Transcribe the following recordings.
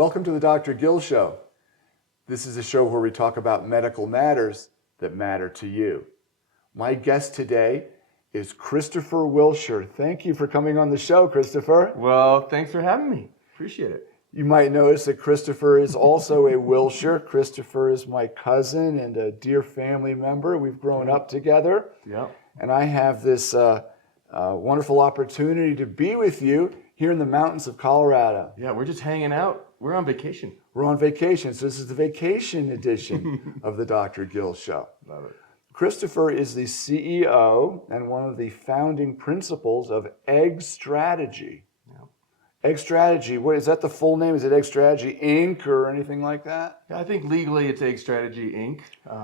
Welcome to the Dr. Gil Show. This is a show where we talk about medical matters that matter to you. My guest today is Christopher Wilshire. Thank you for coming on the show, Christopher. Well, thanks for having me. Appreciate it. You might notice that Christopher is also a Wilshire. Christopher is my cousin and a dear family member. We've grown up together. Yep. And I have this wonderful opportunity to be with you here in the mountains of Colorado. Yeah, we're just hanging out. We're on vacation. We're on vacation, so this is the vacation edition of the Dr. Gil Show. Love it. Christopher is the CEO and one of the founding principals of Egg Strategy. Yeah. Egg Strategy, what is that the full name? Is it Egg Strategy Inc. or anything like that? Yeah, I think legally it's Egg Strategy Inc.,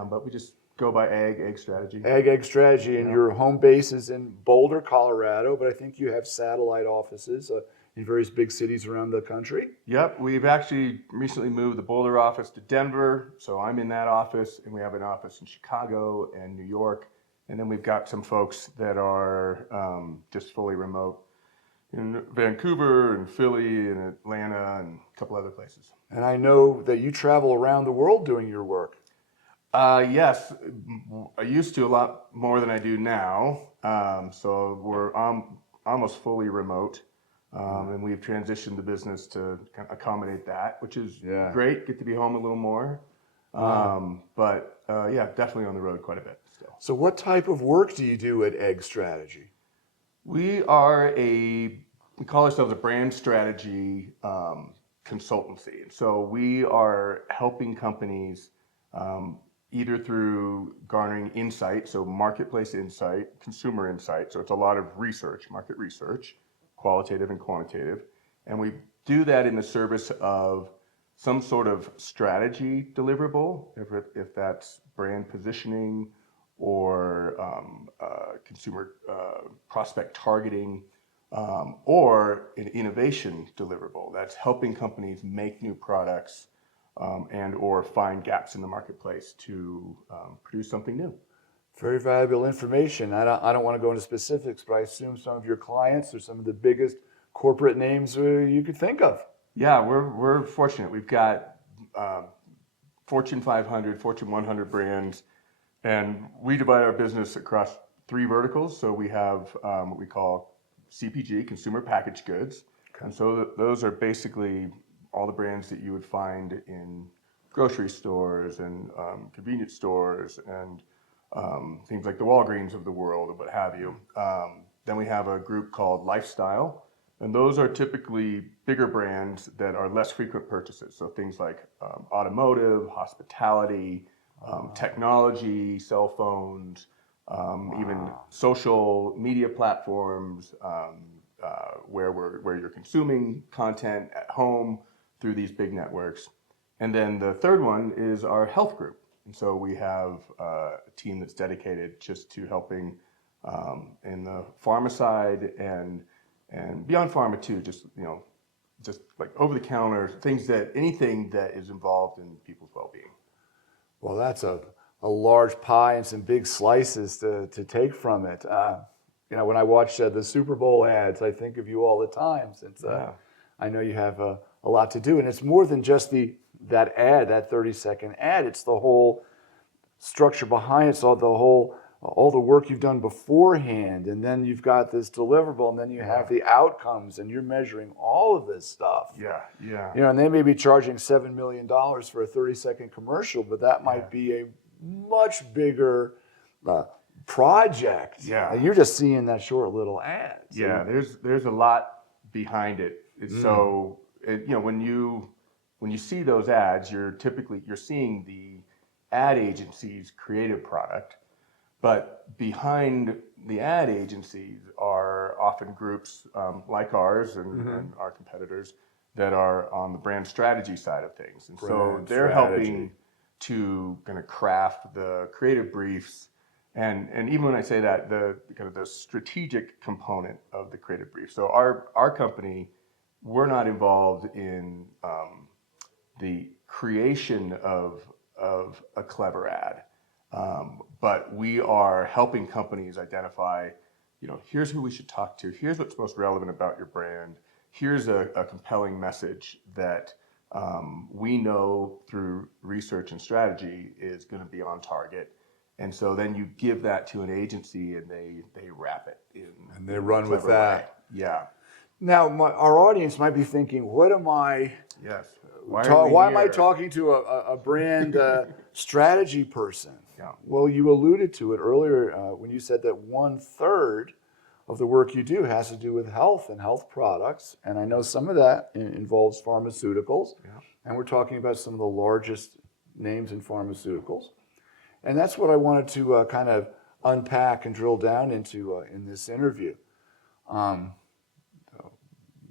but we just go by Egg Strategy. Egg Strategy, and your home base is in Boulder, Colorado, but I think you have satellite offices in various big cities around the country. Yep, we've actually recently moved the Boulder office to Denver, so I'm in that office, and we have an office in Chicago and New York, and then we've got some folks that are just fully remote in Vancouver and Philly and Atlanta and a couple other places. And I know that you travel around the world doing your work. Yes, I used to a lot more than I do now, so we're almost fully remote. And we've transitioned the business to kind of accommodate that, which is great. Get to be home a little more. But definitely on the road quite a bit still. So what type of work do you do at Egg Strategy? We call ourselves a brand strategy consultancy. And so we are helping companies either through garnering insight, so marketplace insight, consumer insight. So it's a lot of research, market research, qualitative and quantitative, and we do that in the service of some sort of strategy deliverable, if that's brand positioning or consumer prospect targeting, or an innovation deliverable that's helping companies make new products and or find gaps in the marketplace to produce something new. Very valuable information. I don't want to go into specifics, but I assume some of your clients are some of the biggest corporate names you could think of. Yeah, we're fortunate. We've got Fortune 500, Fortune 100 brands, and we divide our business across 3 verticals. So we have what we call CPG, consumer packaged goods. Okay. And so those are basically all the brands that you would find in grocery stores and convenience stores and things like the Walgreens of the world or what have you. Then we have a group called Lifestyle, and those are typically bigger brands that are less frequent purchases. So things like automotive, hospitality, technology, cell phones, even social media platforms where you're consuming content at home through these big networks. And then the third one is our health group. And so we have a team that's dedicated just to helping in the pharma side and beyond pharma too, just like over the counter things anything that is involved in people's well-being. Well, that's a large pie and some big slices to take from it. When I watch the Super Bowl ads, I think of you all the time since I know you have a lot to do, and it's more than just that 30-second ad. It's the whole structure behind it. It's all the work you've done beforehand, and then you've got this deliverable, and then you have the outcomes, and you're measuring all of this stuff. Yeah. And they may be charging $7 million for a 30-second commercial, but that might be a much bigger project. Yeah. And you're just seeing that short little ad. So yeah, there's a lot behind it. So when you see those ads, you're seeing the ad agency's creative product, but behind the ad agencies are often groups like ours and our competitors that are on the brand strategy side of things. And so they're helping to kind of craft the creative briefs. And even when I say that, the kind of the strategic component of the creative brief. So our company, we're not involved in the creation of a clever ad, but we are helping companies identify, here's who we should talk to, here's what's most relevant about your brand, here's a compelling message that we know through research and strategy is going to be on target. And so then you give that to an agency and they wrap it in. And they run with that. Way. Yeah. Now, our audience might be thinking, what am I... Yes. Why am I talking to a brand strategy person? Yeah. Well, you alluded to it earlier when you said that 1/3 of the work you do has to do with health and health products. And I know some of that involves pharmaceuticals. Yeah. And we're talking about some of the largest names in pharmaceuticals. And that's what I wanted to kind of unpack and drill down into in this interview.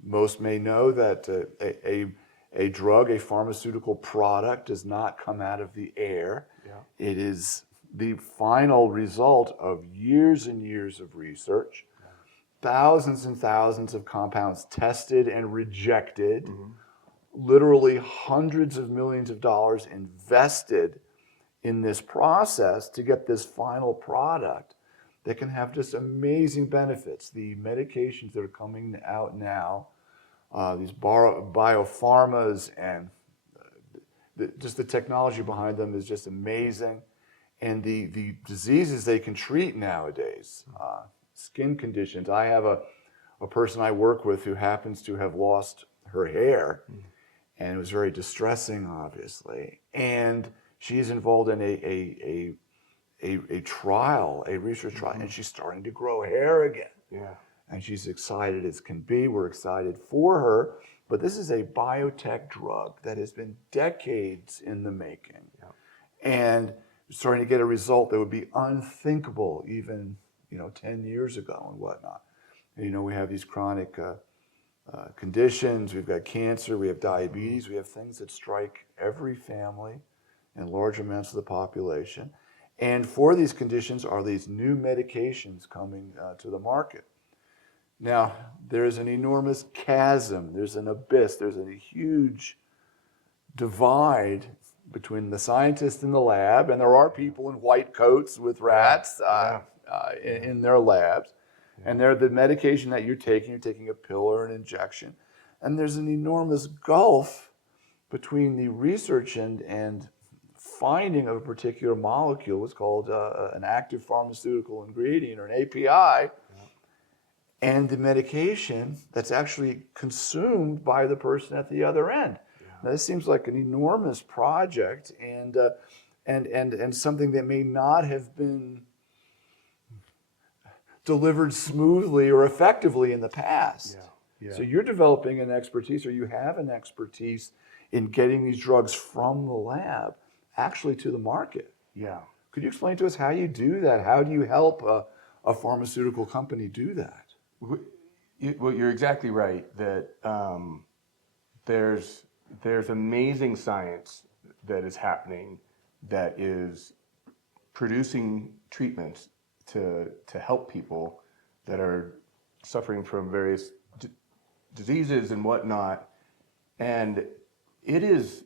Most may know that a drug, a pharmaceutical product, does not come out of the air. Yeah. It is the final result of years and years of research, thousands and thousands of compounds tested and rejected, literally hundreds of millions of dollars invested in this process to get this final product that can have just amazing benefits. The medications that are coming out now, these biopharmas, and just the technology behind them is just amazing. And the diseases they can treat nowadays, skin conditions. I have a person I work with who happens to have lost her hair, and it was very distressing, obviously. And she's involved in a trial, a research trial, and she's starting to grow hair again. Yeah. And she's excited as can be. We're excited for her. But this is a biotech drug that has been decades in the making. Yeah. And starting to get a result that would be unthinkable even 10 years ago and whatnot. And, we have these chronic conditions. We've got cancer. We have diabetes. We have things that strike every family and large amounts of the population. And for these conditions are these new medications coming to the market. Now, there's an enormous chasm, there's an abyss, there's a huge divide between the scientists in the lab, and there are people in white coats with rats in their labs, and they're the medication that you're taking a pill or an injection, and there's an enormous gulf between the research and finding of a particular molecule. It's called an active pharmaceutical ingredient or an API, and the medication that's actually consumed by the person at the other end. Yeah. Now, this seems like an enormous project and something that may not have been delivered smoothly or effectively in the past. Yeah. Yeah. So you're developing an expertise, or you have an expertise in getting these drugs from the lab actually to the market. Yeah. Could you explain to us how you do that? How do you help a pharmaceutical company do that? Well, you're exactly right that there's amazing science that is happening that is producing treatments to help people that are suffering from various diseases and whatnot. And it is,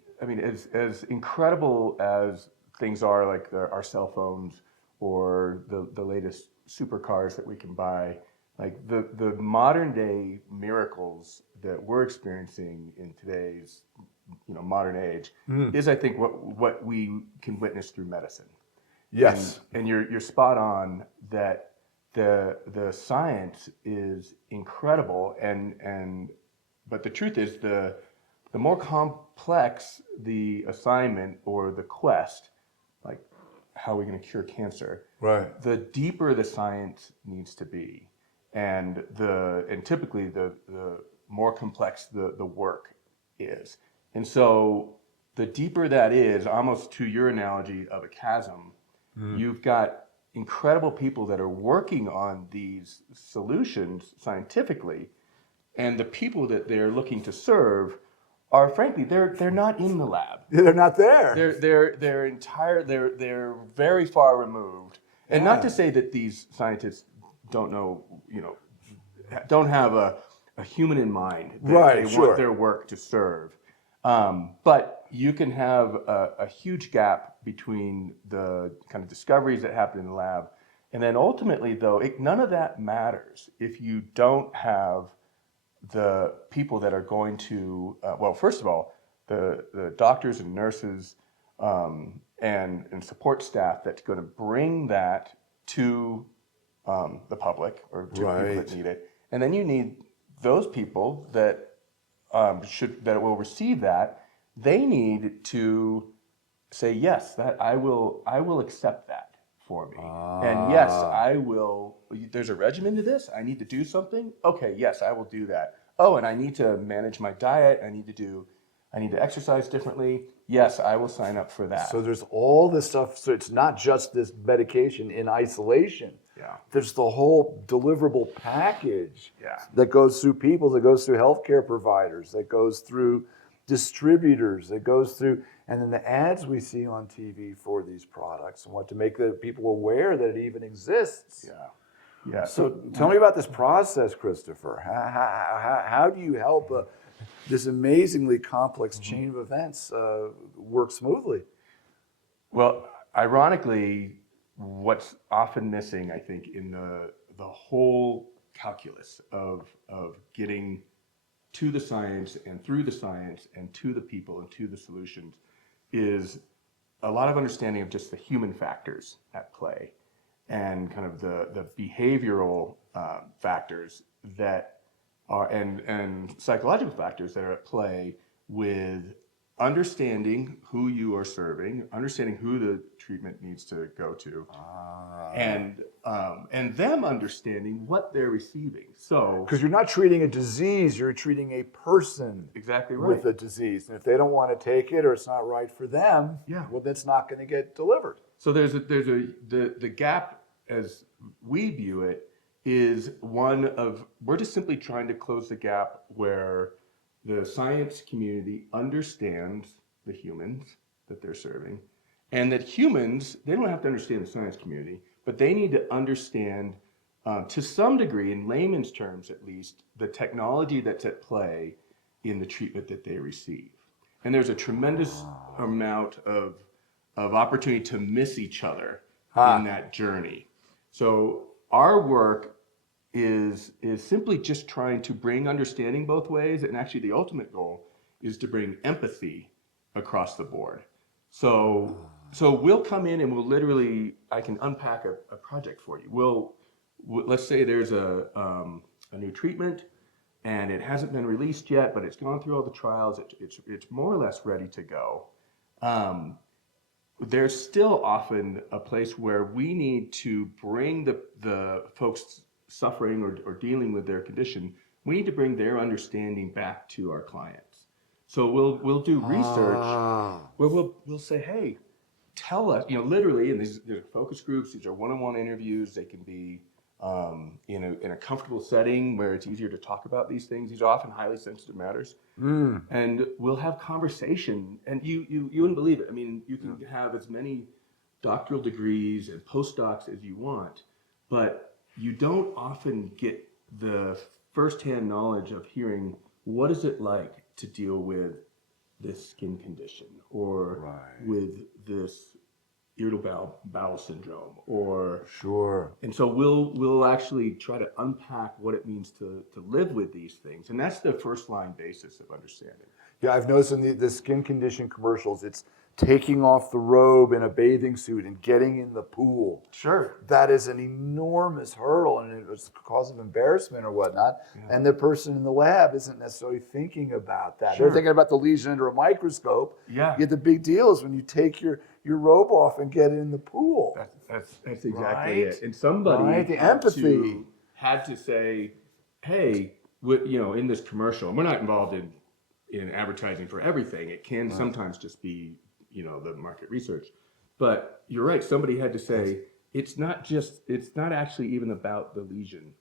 as incredible as things are, like our cell phones or the latest supercars that we can buy, like the modern day miracles that we're experiencing in today's modern age is, I think, what we can witness through medicine. Yes. And you're spot on that the science is incredible, but the truth is the more complex the assignment or the quest, like how are we going to cure cancer, right, the deeper the science needs to be. And typically the more complex the work is. And so the deeper that is, almost to your analogy of a chasm, you've got incredible people that are working on these solutions scientifically, and the people that they're looking to serve are, frankly, they're not in the lab. They're not there. They're very far removed. And not to say that these scientists don't know, don't have a human in mind that they want their work to serve. But you can have a huge gap between the kind of discoveries that happen in the lab. And then ultimately, though, none of that matters if you don't have the people that are going to, first of all, the doctors and nurses and support staff that's going to bring that to the public or to people that need it. And then you need those people that that will receive that. They need to say, yes, that I will accept that for me. And yes, I will. There's a regimen to this. I need to do something. Okay, yes, I will do that. Oh, and I need to manage my diet. I need to exercise differently. Yes, I will sign up for that. So there's all this stuff. So it's not just this medication in isolation. Yeah. There's the whole deliverable package Yeah. that goes through people, that goes through healthcare providers, that goes through distributors, that goes through, and then the ads we see on TV for these products, and what to make the people aware that it even exists. Yeah. Yeah. So tell me about this process, Christopher. How do you help this amazingly complex chain of events work smoothly? Well, ironically, what's often missing, I think, in the whole calculus of getting to the science and through the science and to the people and to the solutions is a lot of understanding of just the human factors at play and kind of the behavioral factors that are and psychological factors that are at play with understanding who you are serving, understanding who the treatment needs to go to, and them understanding what they're receiving. So, because you're not treating a disease, you're treating a person exactly right. with a disease, and if they don't want to take it or it's not right for them, well, that's not going to get delivered. So the gap as we view it is one of we're just simply trying to close the gap where the science community understands the humans that they're serving, and that humans, they don't have to understand the science community, but they need to understand, to some degree, in layman's terms at least, the technology that's at play in the treatment that they receive. And there's a tremendous amount of opportunity to miss each other in that journey. So our work is simply just trying to bring understanding both ways, and actually the ultimate goal is to bring empathy across the board. So we'll come in and we'll literally, I can unpack a project for you. Let's say there's a new treatment and it hasn't been released yet, but it's gone through all the trials. It's more or less ready to go. There's still often a place where we need to bring the folks suffering or dealing with their condition, we need to bring their understanding back to our clients. So we'll do research where we'll say, hey, tell us, literally, and these are focus groups, these are one-on-one interviews, they can be in a comfortable setting where it's easier to talk about these things. These are often highly sensitive matters. And we'll have conversation, and you wouldn't believe it. I mean, you can have as many doctoral degrees and postdocs as you want, but you don't often get the firsthand knowledge of hearing what is it like to deal with this skin condition or with this irritable bowel syndrome or and so we'll actually try to unpack what it means to live with these things, and that's the first line basis of understanding. Yeah, I've noticed in the skin condition commercials, it's taking off the robe in a bathing suit and getting in the pool. Sure. That is an enormous hurdle, and it's a cause of embarrassment or whatnot. Yeah. And the person in the lab isn't necessarily thinking about that. Sure. They're thinking about the lesion under a microscope. Yeah. Yet the big deal is when you take your robe off and get in the pool. That's exactly it. And somebody the empathy had to say, hey, in this commercial, and we're not involved in advertising for everything. It can sometimes just be the market research, but you're right. Somebody had to say it's not actually even about the lesion.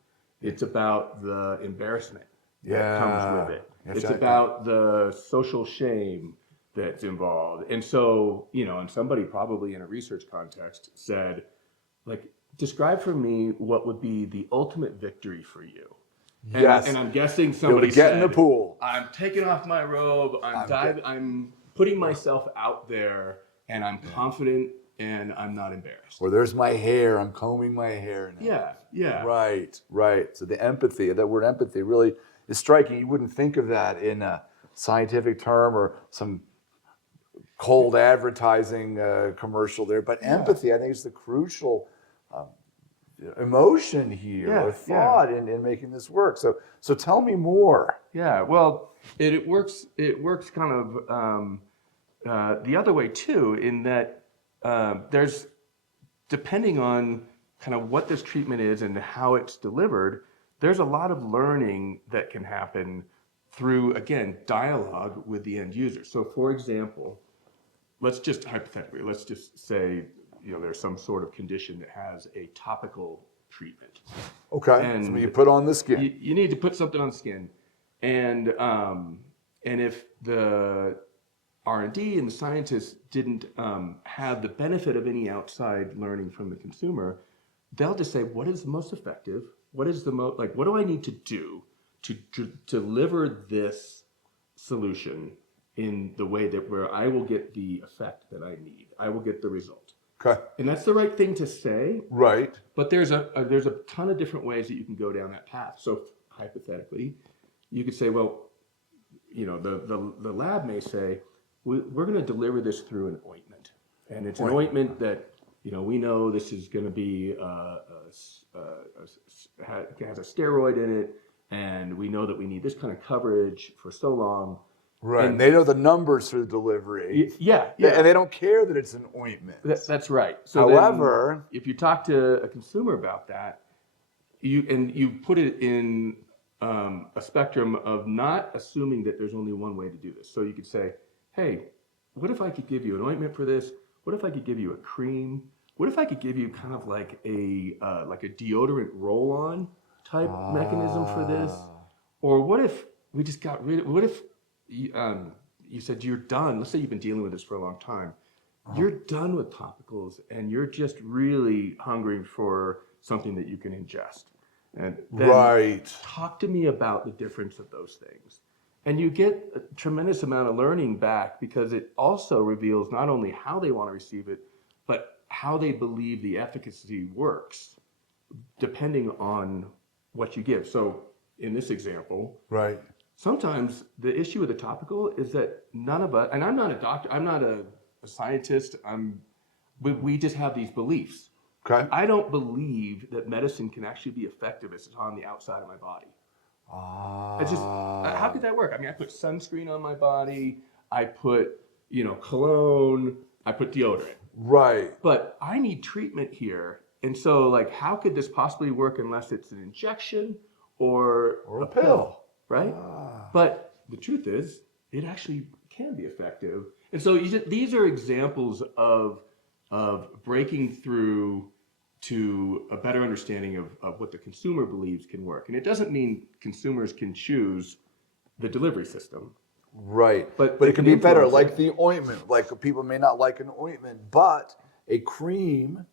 It's about the embarrassment that comes with it. Exactly. It's about the social shame that's involved. And so, and somebody probably in a research context said, describe for me what would be the ultimate victory for you. And I'm guessing somebody get said, in the pool. I'm taking off my robe. I'm putting myself out there, and I'm confident, and I'm not embarrassed. Or there's my hair. I'm combing my hair now. Yeah. Right. So the empathy, that word empathy, really is striking. You wouldn't think of that in scientific term or some cold advertising commercial there, but empathy, I think, is the crucial emotion here, or thought in making this work. So tell me more. Yeah, well, it works kind of the other way too, in that there's, depending on kind of what this treatment is and how it's delivered, there's a lot of learning that can happen through, again, dialogue with the end user. So for example, let's just say, there's some sort of condition that has a topical treatment. Okay, And so you put on the skin. You need to put something on skin. And if the R&D and the scientists didn't have the benefit of any outside learning from the consumer, they'll just say, what is the most effective? What is the most, what do I need to do to deliver this solution in the way that where I will get the effect that I need? I will get the result. Okay. And that's the right thing to say. Right. But there's a ton of different ways that you can go down that path. So hypothetically, you could say, well, the lab may say, we're going to deliver this through an ointment. And it's an ointment that, we know this is going to be, has a steroid in it. And we know that we need this kind of coverage for so long. Right. And they know the numbers for the delivery. Yeah. And they don't care that it's an ointment. That's right. So however, if you talk to a consumer about that, you put it in a spectrum of not assuming that there's only one way to do this. So you could say, hey, what if I could give you an ointment for this? What if I could give you a cream? What if I could give you kind of like a deodorant roll-on type mechanism for this? Or what if we just got rid of, what if you said you're done, let's say you've been dealing with this for a long time, you're done with topicals and you're just really hungry for something that you can ingest. And then talk to me about the difference of those things. And you get a tremendous amount of learning back, because it also reveals not only how they want to receive it, but how they believe the efficacy works, depending on what you give. So in this example, sometimes the issue with the topical is that none of us, and I'm not a doctor, I'm not a scientist, we just have these beliefs. Okay. I don't believe that medicine can actually be effective as it's on the outside of my body. How could that work? I mean, I put sunscreen on my body, I put, cologne, I put deodorant. Right. But I need treatment here. And so, how could this possibly work unless it's an injection or a pill, right? But the truth is, it actually can be effective. And so these are examples of breaking through to a better understanding of what the consumer believes can work. And it doesn't mean consumers can choose the delivery system. Right. But it can be better, like the ointment. Like, people may not like an ointment, but a cream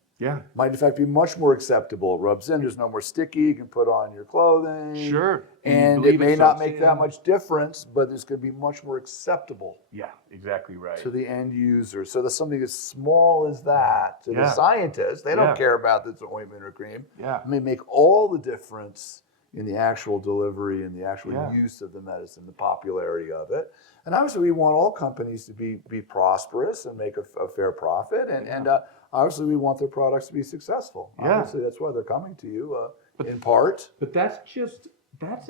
might in fact be much more acceptable. It rubs in, there's no more sticky, you can put on your clothing. Sure. And it may not make that much difference, but it's going to be much more acceptable. Yeah, exactly right. To the end user. So there's something as small as that. To the scientists, they don't care about this ointment or cream. Yeah. It may make all the difference in the actual delivery and the actual use of the medicine, the popularity of it. And obviously we want all companies to be prosperous and make a fair profit. And obviously we want their products to be successful. Obviously that's why they're coming to you in part. But that's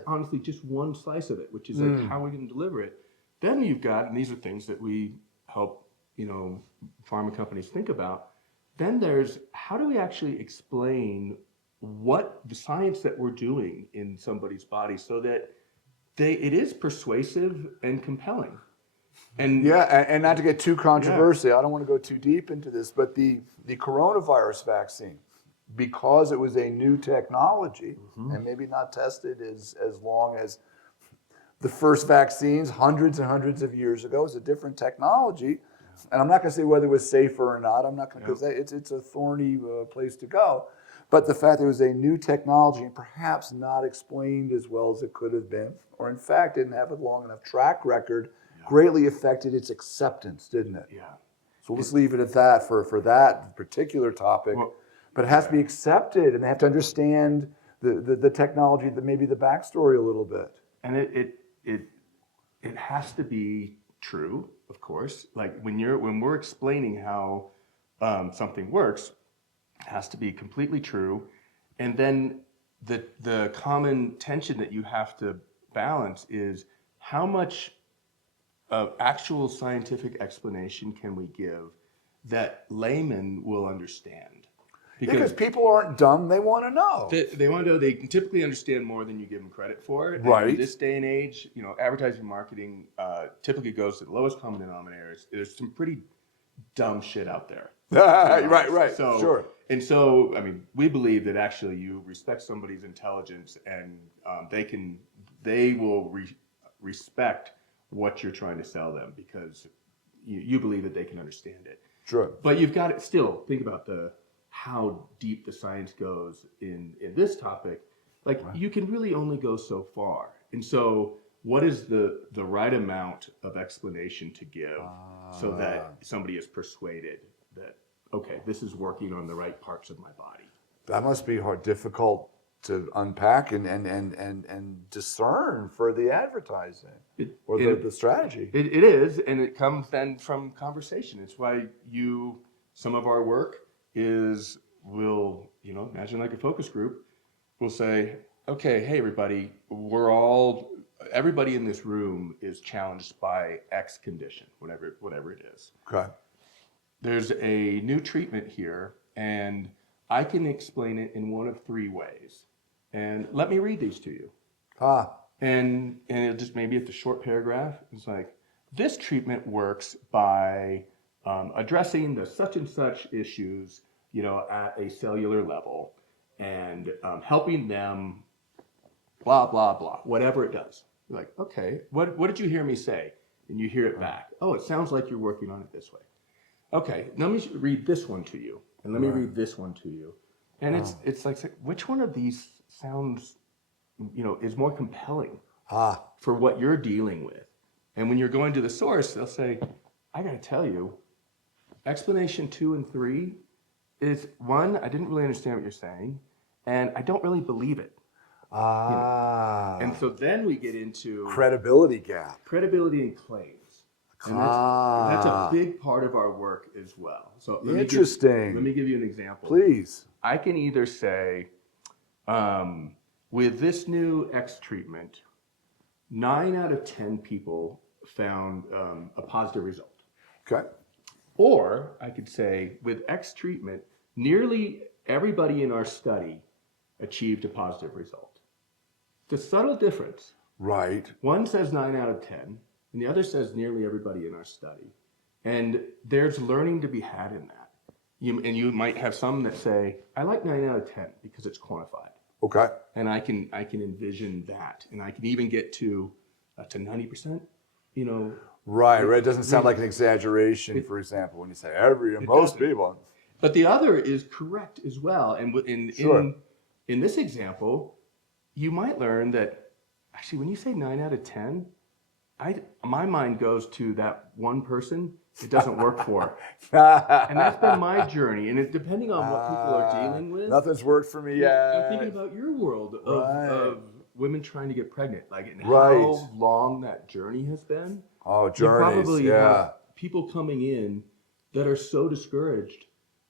honestly just one slice of it, which is how we're going to deliver it. Then you've got, and these are things that we help, pharma companies think about. Then there's, how do we actually explain what the science that we're doing in somebody's body so that it is persuasive and compelling. And and not to get too controversial, I don't want to go too deep into this, but the coronavirus vaccine, because it was a new technology and maybe not tested as long as the first vaccines hundreds and hundreds of years ago, is a different technology. And I'm not going to say whether it was safer or not. I'm not going to, because it's a thorny place to go. But the fact that it was a new technology and perhaps not explained as well as it could have been, or in fact didn't have a long enough track record, greatly affected its acceptance, didn't it? Yeah. So let's leave it at that for that particular topic. Well, but it has to be accepted, and they have to understand the technology, maybe the backstory a little bit. And it has to be true, of course. Like when we're explaining how something works, it has to be completely true. And then the common tension that you have to balance is how much actual scientific explanation can we give that laymen will understand? Because people aren't dumb, they want to know. They want to know. They can typically understand more than you give them credit for. Right. And in this day and age, advertising marketing typically goes to the lowest common denominator. There's some pretty dumb shit out there. Right. So, sure. And so, I mean, we believe that actually you respect somebody's intelligence, and they will respect what you're trying to sell them because you believe that they can understand it. Sure. But you've got to still think about how deep the science goes in this topic. Like you can really only go so far. And so what is the right amount of explanation to give so that somebody is persuaded that, okay, this is working on the right parts of my body? That must be difficult to unpack and discern for the advertising the strategy. It is, and it comes then from conversation. It's why some of our work is we'll, imagine like a focus group, we'll say, okay, hey everybody, everybody in this room is challenged by X condition, whatever it is. Okay. There's a new treatment here, and I can explain it in one of three ways. And let me read these to you. And it'll just maybe it's a short paragraph. It's like, this treatment works by addressing the such and such issues, at a cellular level, and helping them, blah, blah, blah, whatever it does. You're like, okay, what did you hear me say? And you hear it back. Oh, it sounds like you're working on it this way. Okay, let me read this one to you, and let me read this one to you. And it's like, which one of these sounds, is more compelling for what you're dealing with? And when you're going to the source, they'll say, I got to tell you, explanation 2 and 3 is, 1, I didn't really understand what you're saying, and I don't really believe it. And so then we get into credibility gap. Credibility and claims. And that's a big part of our work as well. So Interesting. Let me give you an example. Please. I can either say, with this new X treatment, 9 out of 10 people found a positive result. Okay. Or I could say, with X treatment, nearly everybody in our study achieved a positive result. It's a subtle difference. Right. One says 9 out of 10, and the other says nearly everybody in our study. And there's learning to be had in that. You might have some that say, I like 9 out of 10 because it's quantified. Okay. And I can envision that. And I can even get to 90%, Right. It doesn't sound like an exaggeration, for example, when you say most people. But the other is correct as well. And in this example, you might learn that, actually, when you say 9 out of 10, my mind goes to that one person it doesn't work for. And that's been my journey. And depending on what people are dealing with. Nothing's worked for me yet. I'm thinking about your world of women trying to get pregnant, and how long that journey has been. Oh, journeys, you probably have people coming in that are so discouraged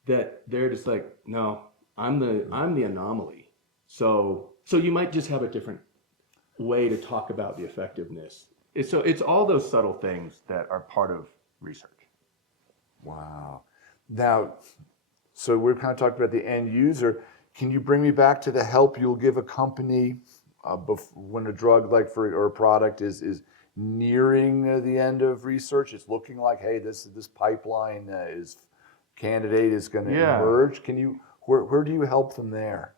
that they're just like, no, I'm the anomaly. So you might just have a different way to talk about the effectiveness. It's all those subtle things that are part of research. Wow. Now, so we're kind of talking about the end user. Can you bring me back to the help you'll give a company when a drug or a product is nearing the end of research? It's looking like, hey, this pipeline candidate is going to emerge. Where do you help them there?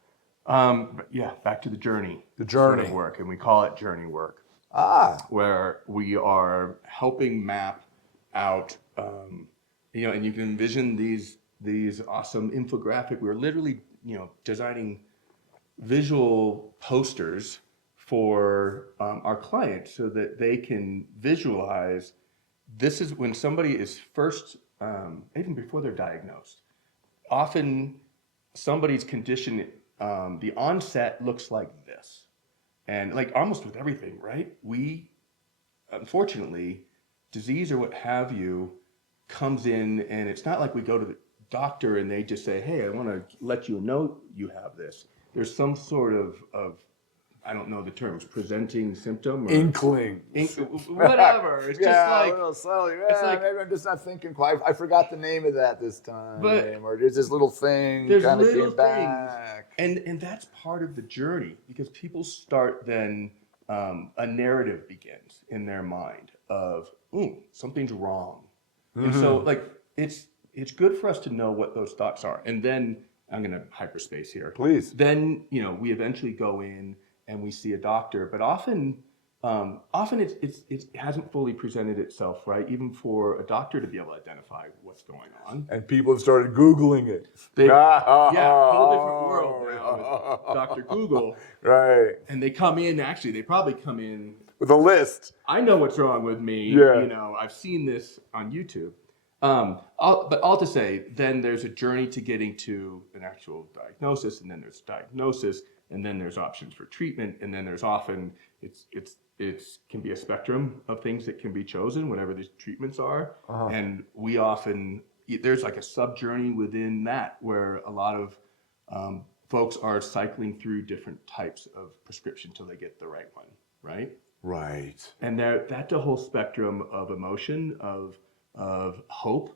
Back to the journey. The journey sort of work, and we call it journey work. Where we are helping map out, and you can envision these awesome infographic. We're literally, designing visual posters for our clients so that they can visualize. This is when somebody is first, even before they're diagnosed. Often somebody's condition, the onset looks like this. And like almost with everything, right? We unfortunately, disease or what have you comes in, and it's not like we go to the doctor and they just say, hey, I want to let you know you have this. There's some sort of I don't know the terms, presenting symptom or Inkling. Whatever. It's just like, a little subtly. it's like, maybe I'm just not thinking quite. I forgot the name of that this time. But or there's this little thing there's kind of little came back. and that's part of the journey, because people start then a narrative begins in their mind of, something's wrong. And so like it's good for us to know what those thoughts are. And then I'm going to hyperspace here. Please. Then, we eventually go in and we see a doctor, but often it hasn't fully presented itself, right? Even for a doctor to be able to identify what's going on. And people have started Googling it. Whole different world now with Dr. Google. Right. And they probably come in With a list. I know what's wrong with me. Yeah. I've seen this on YouTube. But all to say, then there's a journey to getting to an actual diagnosis, and then there's diagnosis, and then there's options for treatment, and then there's often it can be a spectrum of things that can be chosen, whatever these treatments are, and we often there's like a sub journey within that where a lot of folks are cycling through different types of prescription till they get the right one, right? Right. And that's a whole spectrum of emotion, of hope,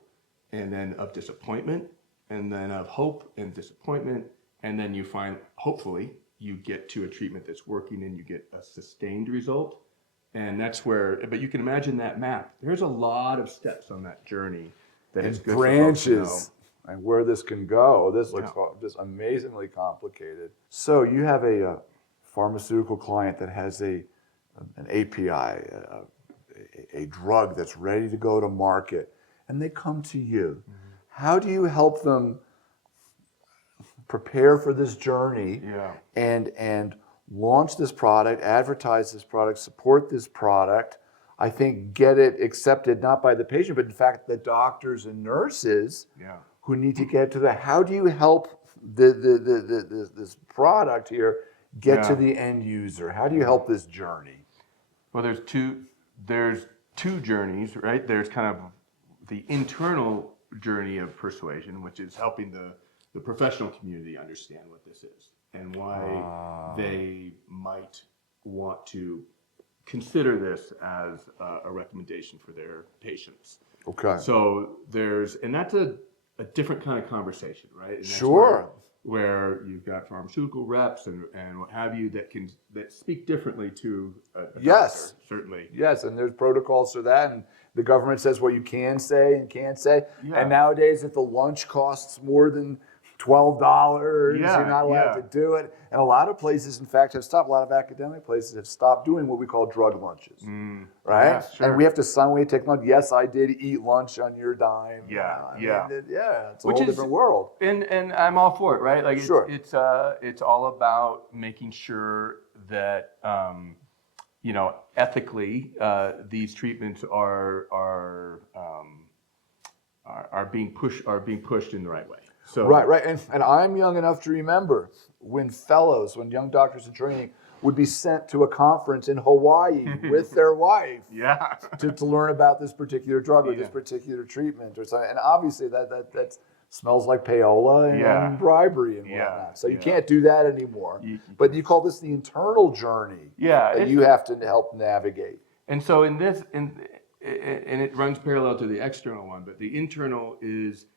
and then of disappointment, and then of hope and disappointment, and then you find, hopefully, you get to a treatment that's working and you get a sustained result. And that's where, but you can imagine that map. There's a lot of steps on that journey that is good branches for folks to know. and where this can go. This looks just amazingly complicated. So you have a pharmaceutical client that has an API, a drug that's ready to go to market, and they come to you. How do you help them prepare for this journey and launch this product, advertise this product, support this product? I think get it accepted not by the patient, but in fact the doctors and nurses who need to get to that. How do you help this product here get to the end user? How do you help this journey? Well, there's two journeys, right? There's kind of the internal journey of persuasion, which is helping the professional community understand what this is and why they might want to consider this as a recommendation for their patients. Okay. So and that's a different kind of conversation, right? And Sure. Where you've got pharmaceutical reps and what have you that speak differently to a doctor, certainly. Yes, and there's protocols for that, and the government says what you can say and can't say. Yeah. And nowadays, if the lunch costs more than $12, you're not allowed to do it. And a lot of places, in fact, have stopped. A lot of academic places have stopped doing what we call drug lunches, right? Yeah, sure. And we have to sign, take lunch. Yes, I did eat lunch on your dime. It's a whole different world. And I'm all for it, right? Like Sure. It's all about making sure that ethically these treatments are being pushed in the right way. So Right. And I'm young enough to remember when young doctors in training would be sent to a conference in Hawaii with their wife to learn about this particular drug or this particular treatment or something. And obviously that smells like payola and bribery and whatnot. So you can't do that anymore. But you call this the internal journey that you have to help navigate. And so in this, and it runs parallel to the external one, but the internal is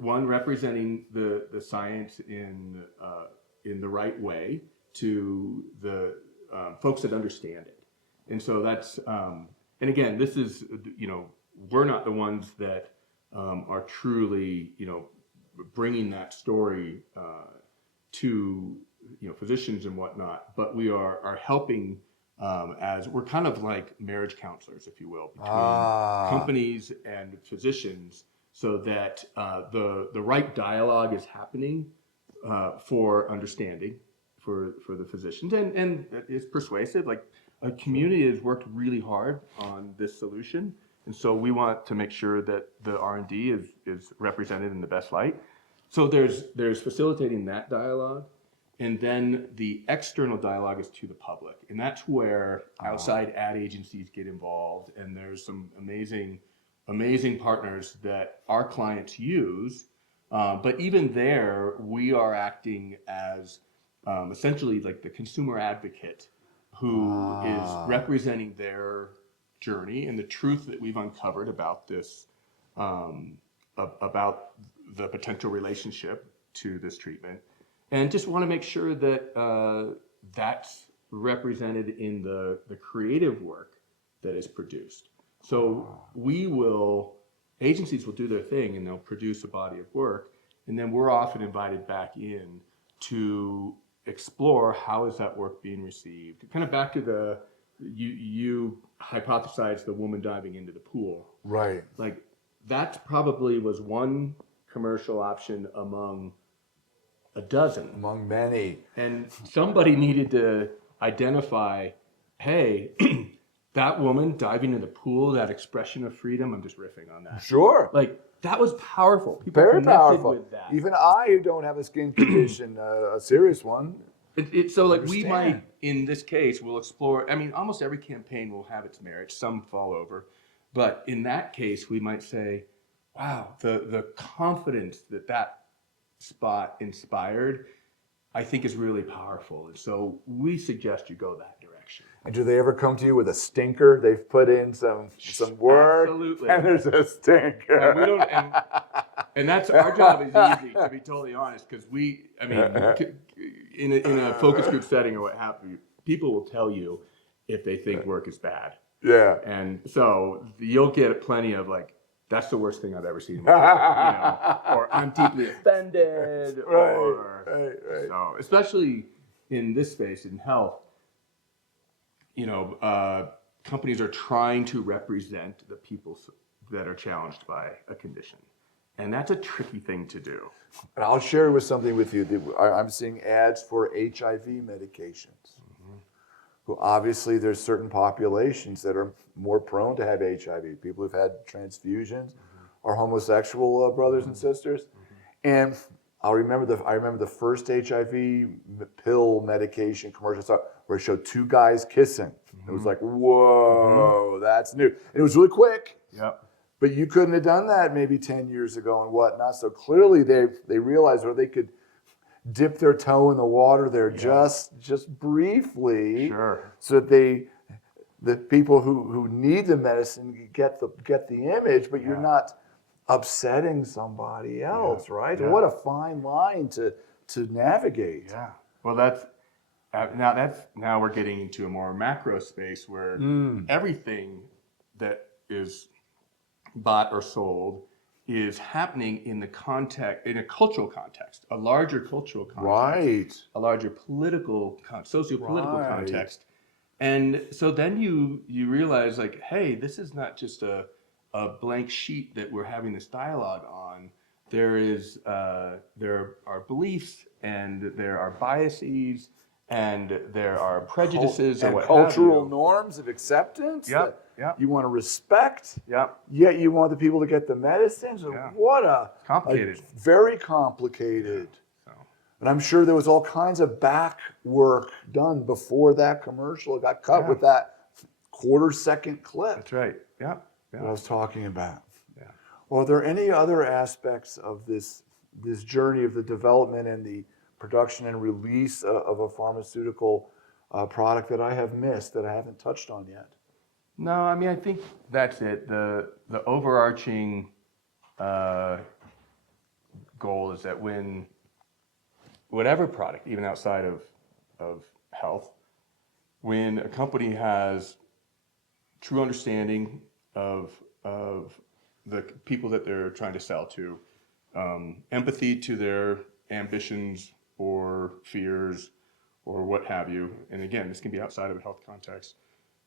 one representing the science in the right way to the folks that understand it. And so that's and again, this is we're not the ones that are truly bringing that story to physicians and whatnot, but we are helping as we're kind of like marriage counselors, if you will, between companies and physicians, so that the right dialogue is happening for understanding for the physicians, and it's persuasive. Like a community has worked really hard on this solution, and so we want to make sure that the R&D is represented in the best light. So there's facilitating that dialogue, And then the external dialogue is to the public. And that's where outside ad agencies get involved. And there's some amazing partners that our clients use. But even there, we are acting as essentially like the consumer advocate who is representing their journey and the truth that we've uncovered about this, about the potential relationship to this treatment. And just want to make sure that that's represented in the creative work that is produced. So agencies will do their thing and they'll produce a body of work, and then we're often invited back in to explore how is that work being received. Kind of back to you hypothesized the woman diving into the pool. Right. Like that probably was one commercial option among a dozen. Among many. And somebody needed to identify, hey, that woman diving in the pool, that expression of freedom, I'm just riffing on that. Sure. Like, that was powerful. People Very connected powerful. with that. Even I, who don't have a skin condition, a serious one. So like we might, in this case, we'll explore, I mean, almost every campaign will have its merits, some fall over. But in that case, we might say, wow, the confidence that spot inspired, I think is really powerful. And so we suggest you go that direction. And do they ever come to you with a stinker? They've put in some work, Absolutely. and there's a stinker. And we don't, and that's our job is easy, to be totally honest, because in a focus group setting or what have you, people will tell you if they think work is bad. Yeah. And so you'll get plenty of like, that's the worst thing I've ever seen in my life, or I'm deeply offended, Right. So especially in this space in health, companies are trying to represent the people that are challenged by a condition, and that's a tricky thing to do. And I'll share something with you. I'm seeing ads for HIV medications. Well, obviously, there's certain populations that are more prone to have HIV. People who've had transfusions, or homosexual brothers and sisters. And I remember the first HIV pill medication commercial where it showed two guys kissing. It was like, whoa, that's new. And it was really quick. Yep. But you couldn't have done that maybe 10 years ago and whatnot. So clearly they realized where they could dip their toe in the water there just briefly, Sure. so that the people who need the medicine get the image, but you're not upsetting somebody else, right? Yeah. What a fine line to navigate. Yeah. Well, now we're getting into a more macro space where everything that is bought or sold is happening in a cultural context, a larger cultural context, Right. a larger socio-political context. And so then you realize like, hey, this is not just a blank sheet that we're having this dialogue on. There are beliefs, and there are biases, and there are prejudices And or what cultural have you. norms of acceptance that Yep. you want to respect, Yep. yet you want the people to get the medicines. Yeah. What Complicated. Very complicated. So. And I'm sure there was all kinds of back work done before that commercial got cut with that quarter-second clip That's right. Yeah. that I was talking about. Yeah. Well, are there any other aspects of this journey of the development and the production and release of a pharmaceutical product that I have missed, that I haven't touched on yet? No, I mean, I think that's it. The overarching goal is that when whatever product, even outside of health, when a company has true understanding of the people that they're trying to sell to, empathy to their ambitions or fears or what have you, and again, this can be outside of a health context,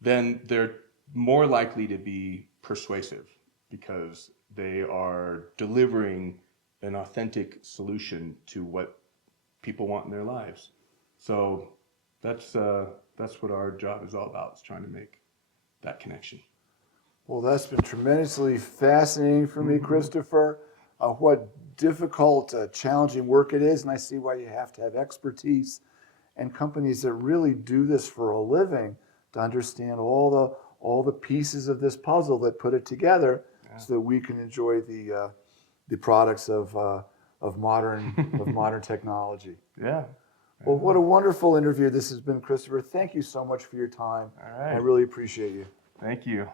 then they're more likely to be persuasive because they are delivering an authentic solution to what people want in their lives. So that's what our job is all about, is trying to make that connection. Well, that's been tremendously fascinating for me, Christopher. What difficult, challenging work it is, and I see why you have to have expertise and companies that really do this for a living to understand all the pieces of this puzzle that put it together, so that we can enjoy the products of modern technology. Yeah. Well, what a wonderful interview this has been, Christopher. Thank you so much for your time. All right. I really appreciate you. Thank you.